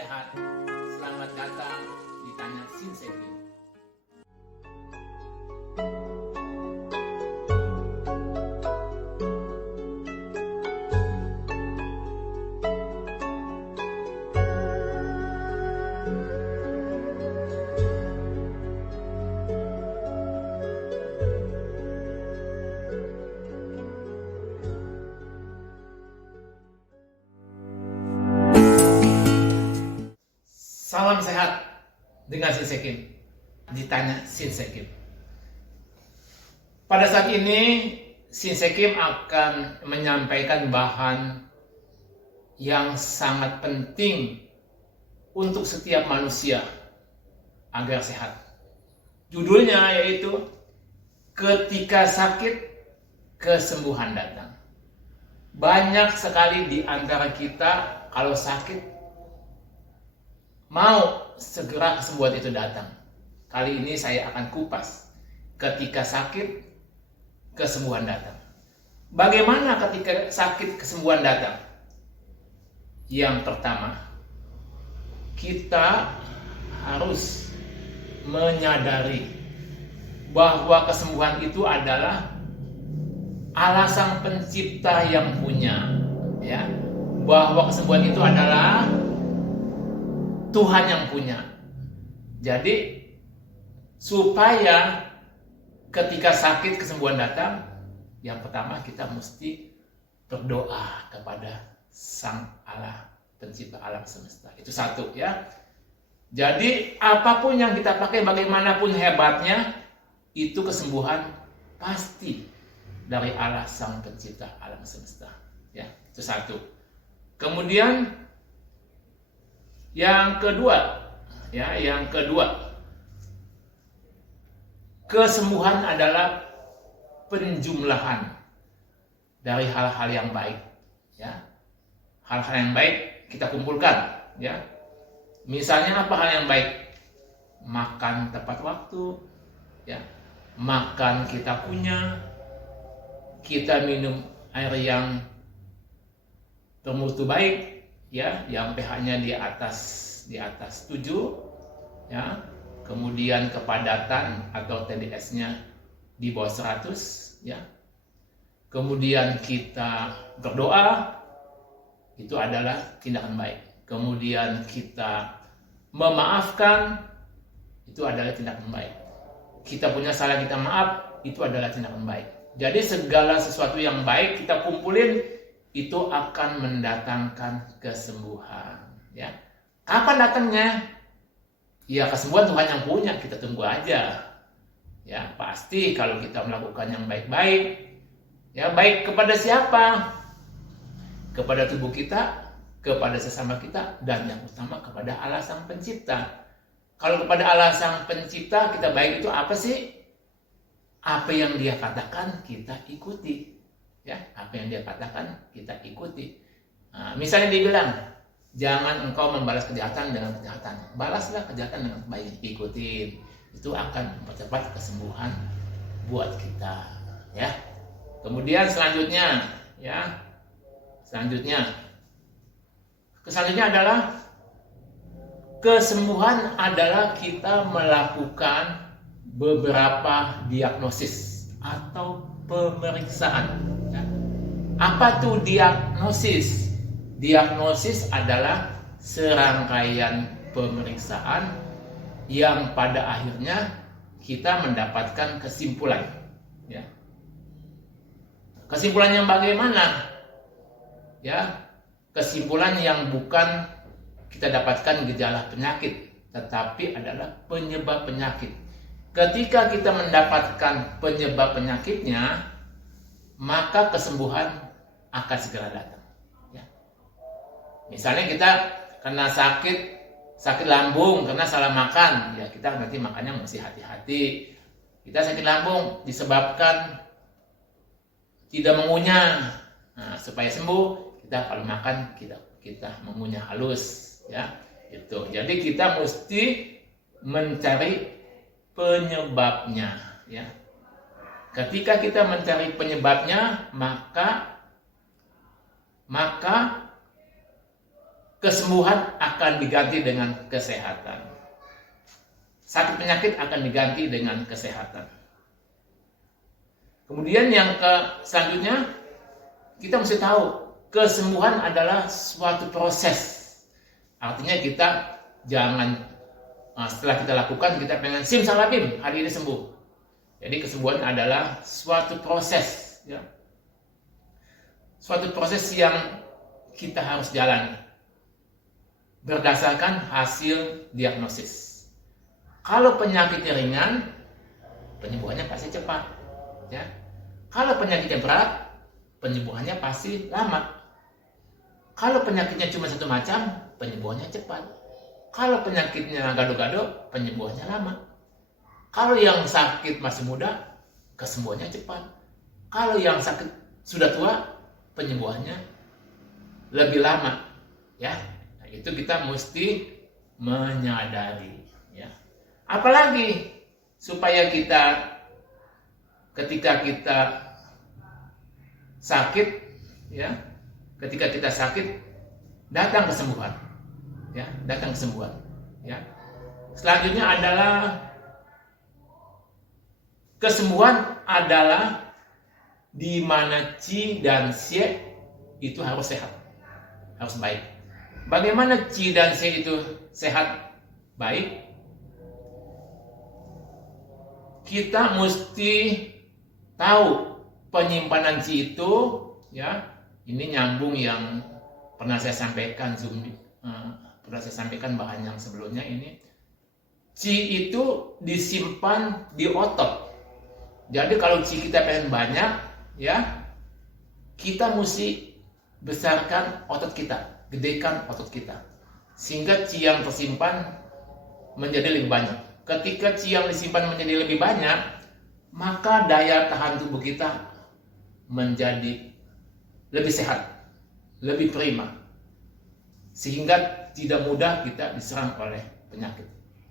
sehat. Selamat datang di Tanya Shinsekin. Salam sehat dengan Shinsekin. Ditanya Shinsekin. Pada saat ini Shinsekin akan menyampaikan bahan yang sangat penting untuk setiap manusia agar sehat. Judulnya yaitu ketika sakit kesembuhan datang. Banyak sekali di antara kita kalau sakit mau segera kesembuhan itu datang. Kali ini saya akan kupas ketika sakit kesembuhan datang. Bagaimana ketika sakit kesembuhan datang? Yang pertama, kita harus menyadari bahwa kesembuhan itu adalah Allah Sang Pencipta yang punya, ya. Bahwa kesembuhan itu adalah Tuhan yang punya. Jadi supaya ketika sakit kesembuhan datang, yang pertama kita mesti berdoa kepada Sang Allah Pencipta alam semesta. Itu satu, ya. Jadi apapun yang kita pakai, bagaimanapun hebatnya, itu kesembuhan pasti dari Allah Sang Pencipta alam semesta. Ya, itu satu. Kemudian yang kedua, kesembuhan adalah penjumlahan dari hal-hal yang baik, ya. Hal-hal yang baik kita kumpulkan, ya. Misalnya apa hal yang baik? Makan tepat waktu, ya. Makan kita punya, kita minum air yang bermutu baik, ya, yang pH-nya di atas 7, ya. Kemudian kepadatan atau TDS-nya di bawah 100, ya. Kemudian kita berdoa, itu adalah tindakan baik. Kemudian kita memaafkan, itu adalah tindakan baik. Kita punya salah, kita maaf, itu adalah tindakan baik. Jadi segala sesuatu yang baik kita kumpulin, itu akan mendatangkan kesembuhan, ya. Kapan datangnya? Ya, kesembuhan Tuhan yang punya, kita tunggu aja. Ya, pasti kalau kita melakukan yang baik-baik, ya, baik kepada siapa? Kepada tubuh kita, kepada sesama kita, dan yang utama kepada Allah Sang Pencipta. Kalau kepada Allah Sang Pencipta kita baik itu apa sih? Apa yang Dia katakan kita ikuti. Ya, apa yang Dia katakan kita ikuti. Nah, misalnya dibilang, jangan engkau membalas kejahatan dengan kejahatan, balaslah kejahatan dengan baik, ikutin. Itu akan mempercepat kesembuhan buat kita, ya. Kemudian selanjutnya adalah kesembuhan adalah kita melakukan beberapa diagnosis atau pemeriksaan. Apa tuh diagnosis? Diagnosis adalah serangkaian pemeriksaan yang pada akhirnya kita mendapatkan kesimpulan. Ya. Kesimpulan yang bagaimana? Ya, kesimpulan yang bukan kita dapatkan gejala penyakit, tetapi adalah penyebab penyakit. Ketika kita mendapatkan penyebab penyakitnya, maka kesembuhan akan segera datang. Ya. Misalnya kita kena sakit lambung karena salah makan, ya kita nanti makannya mesti hati-hati. Kita sakit lambung disebabkan tidak mengunyah. Nah, supaya sembuh, kita kalau makan kita mengunyah halus, ya. Itu. Jadi kita mesti mencari penyebabnya, ya. Ketika kita mencari penyebabnya, maka kesembuhan akan diganti dengan kesehatan. Sakit penyakit akan diganti dengan kesehatan. Kemudian yang selanjutnya, kita mesti tahu kesembuhan adalah suatu proses. Artinya kita jangan setelah kita lakukan kita pengen simsalabim hari ini sembuh. Jadi kesembuhan adalah suatu proses, ya. Suatu proses yang kita harus jalani berdasarkan hasil diagnosis. Kalau penyakitnya ringan, penyembuhannya pasti cepat, ya. Kalau penyakitnya berat, penyembuhannya pasti lama. Kalau penyakitnya cuma satu macam, penyembuhannya cepat. Kalau penyakitnya gado-gado, penyembuhannya lama. Kalau yang sakit masih muda, kesembuhannya cepat. Kalau yang sakit sudah tua, penyembuhannya lebih lama, ya. Nah, itu kita mesti menyadari, ya. Apalagi supaya kita ketika kita sakit, ya, ketika kita sakit datang kesembuhan, ya, datang kesembuhan, ya. Selanjutnya adalah kesembuhan adalah di mana Qi dan Xie itu harus sehat, harus baik. Bagaimana Qi dan Xie itu sehat, baik? Kita mesti tahu penyimpanan Qi itu, ya. Ini nyambung yang pernah saya sampaikan pernah saya sampaikan bahan yang sebelumnya ini. Qi itu disimpan di otot. Jadi kalau Qi kita pengen banyak, ya, kita mesti besarkan otot kita, gedekan otot kita, sehingga Qi yang tersimpan menjadi lebih banyak. Ketika Qi yang disimpan menjadi lebih banyak, maka daya tahan tubuh kita menjadi lebih sehat, lebih prima, sehingga tidak mudah kita diserang oleh penyakit,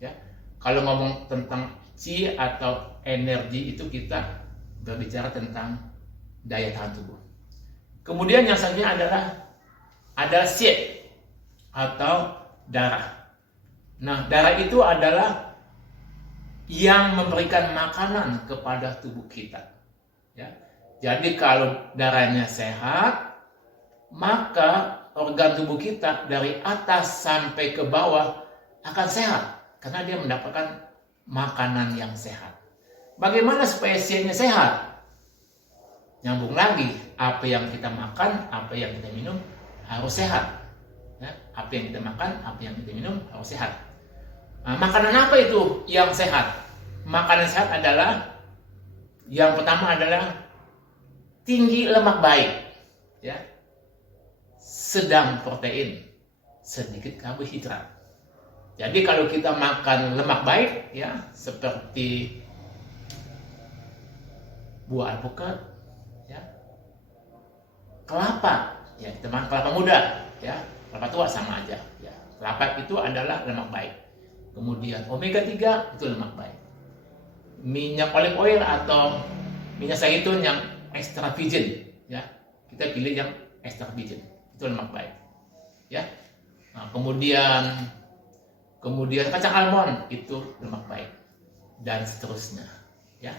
ya. Kalau ngomong tentang Qi atau energi itu kita berbicara tentang daya tahan tubuh. Kemudian yang selanjutnya ada Xie atau darah. Nah, darah itu adalah yang memberikan makanan kepada tubuh kita, ya. Jadi kalau darahnya sehat, maka organ tubuh kita dari atas sampai ke bawah akan sehat karena dia mendapatkan makanan yang sehat. Bagaimana supaya Xie-nya sehat? Nyambung lagi, apa yang kita makan, apa yang kita minum harus sehat, ya. Apa yang kita makan, apa yang kita minum harus sehat. Nah, makanan apa itu yang sehat? Makanan sehat adalah yang pertama adalah tinggi lemak baik, ya, sedang protein, sedikit karbohidrat. Jadi kalau kita makan lemak baik, ya, seperti buah alpukat, ya, kelapa, ya, teman kelapa muda, ya, kelapa tua sama aja, ya. Kelapa itu adalah lemak baik. Kemudian omega 3 itu lemak baik. Minyak olive oil atau minyak zaitun yang extra virgin, ya, kita pilih yang extra virgin, itu lemak baik, ya. Nah, kemudian kacang almond itu lemak baik, dan seterusnya, ya.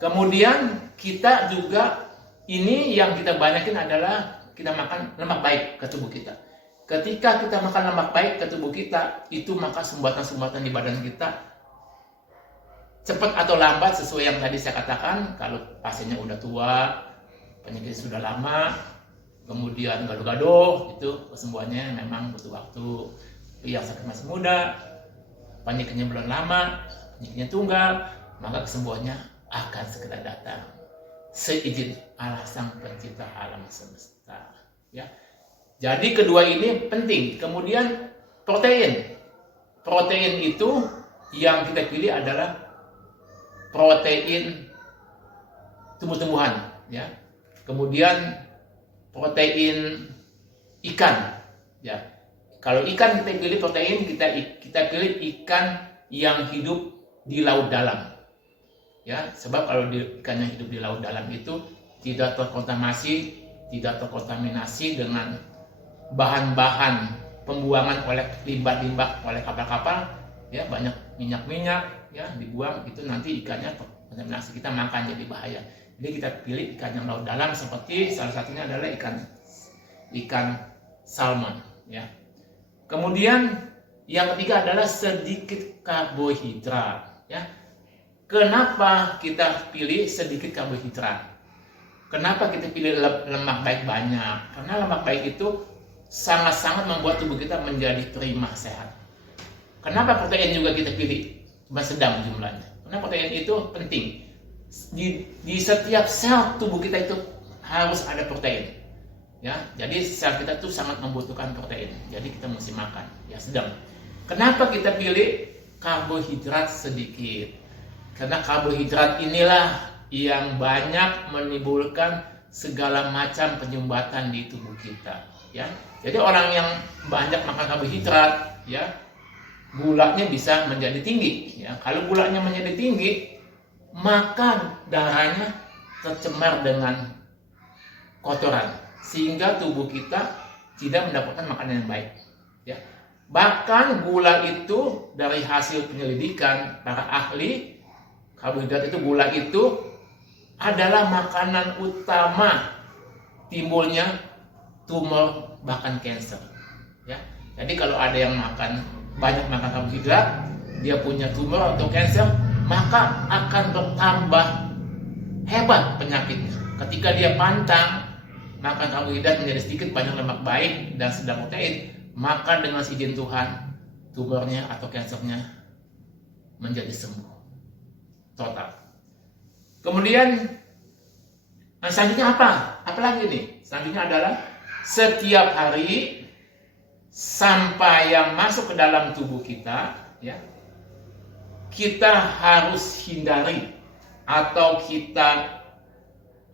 Kemudian kita juga ini yang kita banyakin adalah kita makan lemak baik ke tubuh kita. Ketika kita makan lemak baik ke tubuh kita, itu maka sumbatan-sumbatan di badan kita cepat atau lambat sesuai yang tadi saya katakan. Kalau pasiennya udah tua, penyakitnya sudah lama, kemudian gado-gado, itu kesembuhannya memang butuh waktu. Tapi yang sakit masih muda, penyakitnya belum lama, penyakitnya tunggal, maka kesembuhannya akan segera datang seizin Allah Sang Pencipta alam semesta, ya. Jadi kedua ini penting. Kemudian protein itu yang kita pilih adalah protein tumbuh-tumbuhan, ya. Kemudian protein ikan, ya. Kalau ikan kita pilih protein, kita pilih ikan yang hidup di laut dalam, ya. Sebab kalau ikan yang hidup di laut dalam itu tidak terkontaminasi dengan bahan-bahan pembuangan oleh limbah-limbah oleh kapal-kapal, ya banyak minyak-minyak ya dibuang, itu nanti ikannya kontaminasi, kita makan jadi bahaya. Jadi kita pilih ikan yang laut dalam, seperti salah satunya adalah ikan salmon ya. Kemudian yang ketiga adalah sedikit karbohidrat ya. Kenapa kita pilih sedikit karbohidrat? Kenapa kita pilih lemak baik banyak? Karena lemak baik itu sangat-sangat membuat tubuh kita menjadi prima sehat. Kenapa protein juga kita pilih cuma sedang jumlahnya? Karena protein itu penting. Di setiap sel tubuh kita itu harus ada protein. Ya, jadi sel kita itu sangat membutuhkan protein. Jadi kita mesti makan ya sedang. Kenapa kita pilih karbohidrat sedikit? Karena karbohidrat inilah yang banyak menimbulkan segala macam penyumbatan di tubuh kita ya. Jadi orang yang banyak makan karbohidrat ya, gulanya bisa menjadi tinggi ya. Kalau gulanya menjadi tinggi, maka darahnya tercemar dengan kotoran sehingga tubuh kita tidak mendapatkan makanan yang baik ya. Bahkan gula itu dari hasil penyelidikan para ahli, karbohidrat itu, gula itu adalah makanan utama timbulnya tumor bahkan kanker ya. Jadi kalau ada yang banyak makan karbohidrat, dia punya tumor atau kanker, maka akan bertambah hebat penyakitnya. Ketika dia pantang makan karbohidrat menjadi sedikit, banyak lemak baik dan sedang protein, maka dengan izin Tuhan tumornya atau kankernya menjadi sembuh total. Kemudian selanjutnya apa? Apalagi nih? Selanjutnya adalah setiap hari sampah yang masuk ke dalam tubuh kita ya, kita harus hindari atau kita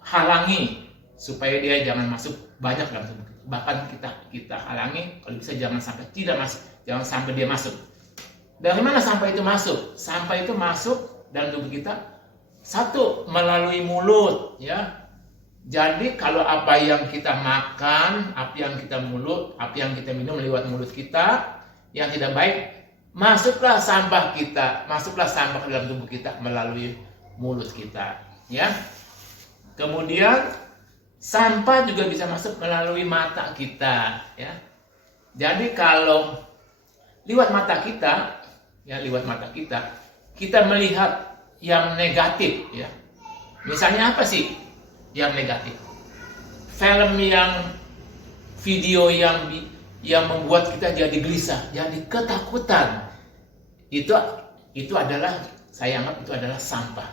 halangi supaya dia jangan masuk banyak dalam tubuh kita. Bahkan kita halangi, kalau bisa jangan sampai dia masuk. Dari mana sampah itu masuk? Sampah itu masuk dalam tubuh kita, satu, melalui mulut ya. Jadi kalau apa yang kita makan, apa yang kita minum lewat mulut kita yang tidak baik, masuklah sampah ke dalam tubuh kita melalui mulut kita ya. Kemudian sampah juga bisa masuk melalui mata kita ya. Jadi kalau lewat mata kita kita melihat yang negatif ya. Misalnya apa sih yang negatif? Video yang membuat kita jadi gelisah, jadi ketakutan. Itu adalah, saya anggap itu adalah sampah.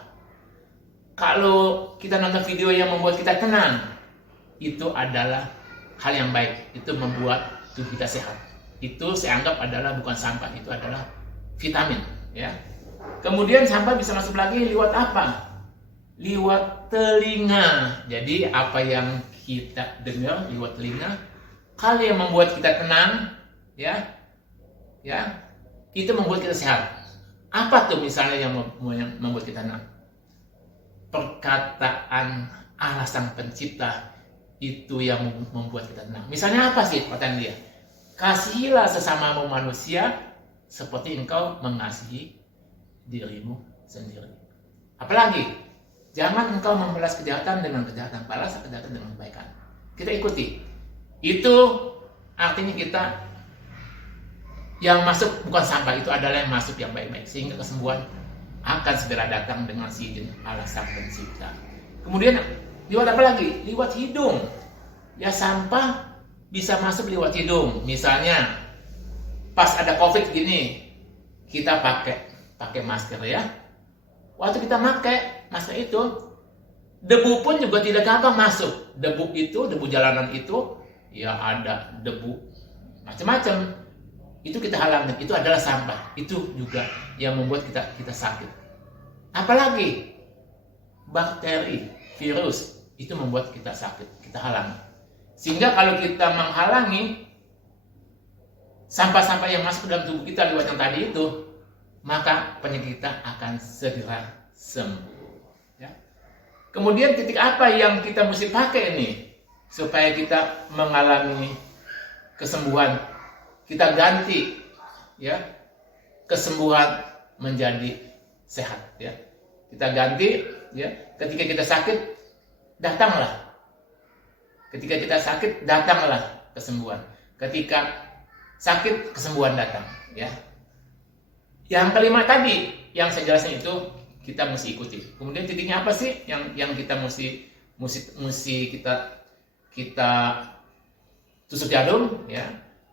Kalau kita nonton video yang membuat kita tenang, itu adalah hal yang baik. Itu membuat tubuh kita sehat. Itu saya anggap adalah bukan sampah, itu adalah vitamin ya. Kemudian sampah bisa masuk lagi lewat apa? Lewat telinga. Jadi apa yang kita dengar lewat telinga, hal yang membuat kita tenang ya, itu membuat kita sehat. Apa tuh misalnya yang membuat kita tenang? Perkataan Allah Sang Pencipta itu yang membuat kita tenang. Misalnya apa sih perkataan dia? Kasihilah sesamamu manusia seperti engkau mengasihi dirimu sendiri. Apalagi? Jangan engkau membalas kejahatan dengan kejahatan, balas kejahatan dengan kebaikan. Kita ikuti. Itu artinya kita yang masuk bukan sampah, itu adalah yang masuk yang baik-baik, sehingga kesembuhan akan segera datang dengan izin Allah Sang Pencipta. Kemudian lewat apa lagi? Lewat hidung. Ya, sampah bisa masuk lewat hidung. Misalnya pas ada COVID gini, kita pakai masker ya. Waktu kita pakai masker itu, debu pun juga tidak gampang masuk. Debu jalanan itu, ya ada debu macam-macam. Itu kita halangi. Itu adalah sampah. Itu juga yang membuat kita sakit. Apalagi bakteri, virus, itu membuat kita sakit. Kita halangi. Sehingga kalau kita menghalangi sampah-sampah yang masuk ke dalam tubuh kita lewat yang tadi itu, maka penyakit kita akan segera sembuh ya. Kemudian titik apa yang kita mesti pakai ini supaya kita mengalami kesembuhan. Kita ganti ya kesembuhan menjadi sehat ya. Kita ganti ya, ketika kita sakit datanglah. Ketika kita sakit datanglah kesembuhan. Ketika sakit kesembuhan datang ya. Yang kelima tadi yang saya jelaskan itu kita mesti ikuti. Kemudian titiknya apa sih yang kita mesti kita tusuk jarum ya,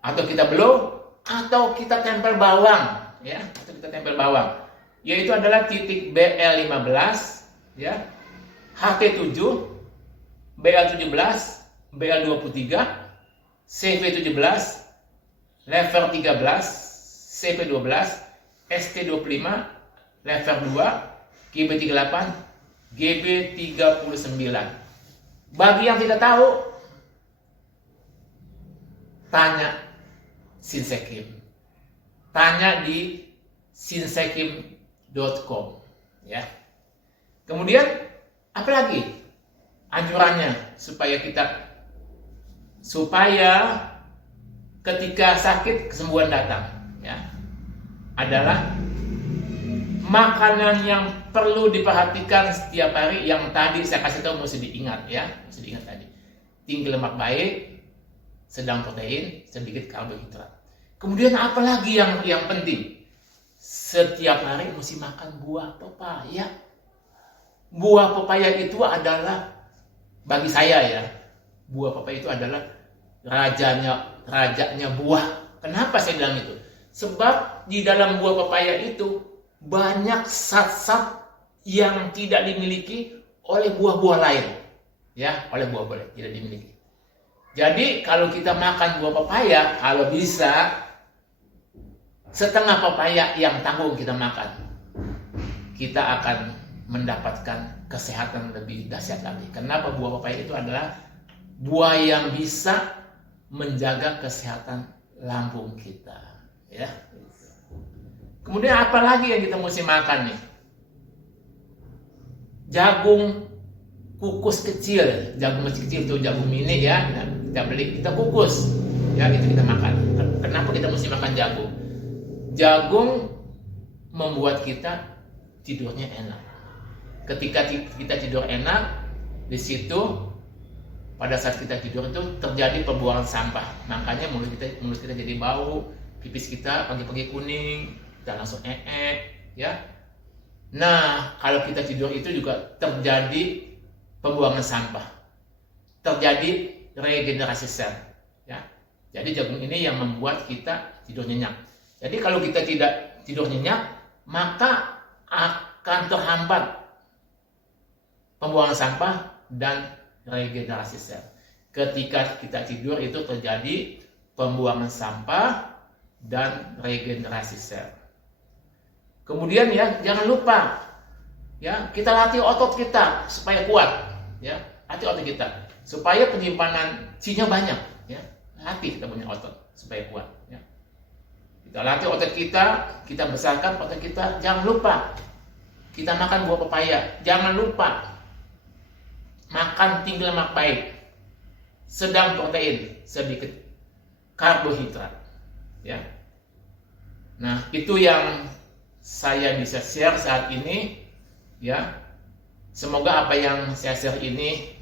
atau kita blow, atau kita tempel bawang ya, atau kita tempel bawang, yaitu adalah titik BL15 ya, HT7, BL17, BL23, CV17, lever 13, CP12, ST25, lever 2, GB38, GB39. Bagi yang tidak tahu, tanya Sinsekim. Tanya di sinsekim.com ya. Kemudian apa lagi anjurannya supaya ketika sakit kesembuhan datang ya, adalah makanan yang perlu diperhatikan setiap hari yang tadi saya kasih tahu, mesti diingat ya, mesti diingat tadi. Tinggi lemak baik, sedang protein, sedikit karbohidrat. Kemudian apa lagi yang penting? Setiap hari mesti makan buah pepaya. Buah pepaya itu adalah, bagi saya ya, buah pepaya itu adalah rajanya buah. Kenapa saya bilang itu? Sebab di dalam buah pepaya itu banyak zat-zat yang tidak dimiliki oleh buah-buah lain. Ya, oleh buah-buah lain tidak dimiliki. Jadi kalau kita makan buah pepaya, kalau bisa setengah pepaya yang tanggung kita makan, kita akan mendapatkan kesehatan lebih dahsyat lagi. Kenapa? Buah pepaya itu adalah buah yang bisa menjaga kesehatan lambung kita ya. Kemudian apa lagi yang kita mesti makan nih? Jagung kukus kecil, jagung kecil itu jagung mini ya. Nah, kita beli, kita kukus ya, itu kita makan. Kenapa kita mesti makan jagung? Jagung membuat kita tidurnya enak. Ketika kita tidur enak, di situ pada saat kita tidur itu terjadi pembuangan sampah. Makanya mulut kita jadi bau, pipis kita pagi-pagi kuning, kita langsung ya. Nah, kalau kita tidur itu juga terjadi pembuangan sampah, terjadi regenerasi sel ya. Jadi jagung ini yang membuat kita tidur nyenyak. Jadi kalau kita tidak tidur nyenyak, maka akan terhambat pembuangan sampah dan regenerasi sel. Ketika kita tidur itu terjadi pembuangan sampah dan regenerasi sel. Kemudian ya, jangan lupa ya, kita latih otot kita supaya kuat ya, latih otot kita supaya penyimpanan Qi-nya banyak ya. Latih kita punya otot supaya kuat ya. Kita latih otot kita besarkan otot kita. Jangan lupa kita makan buah pepaya. Jangan lupa makan tinggi lemak baik, sedang protein, sedikit karbohidrat ya. Nah, itu yang saya bisa share saat ini ya. Semoga apa yang saya share ini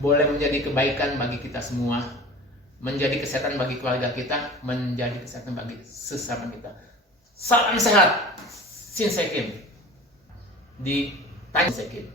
boleh menjadi kebaikan bagi kita semua, menjadi kesehatan bagi keluarga kita, menjadi kesehatan bagi sesama kita. Salam sehat, Sinsekim di Tanya Sinsekim.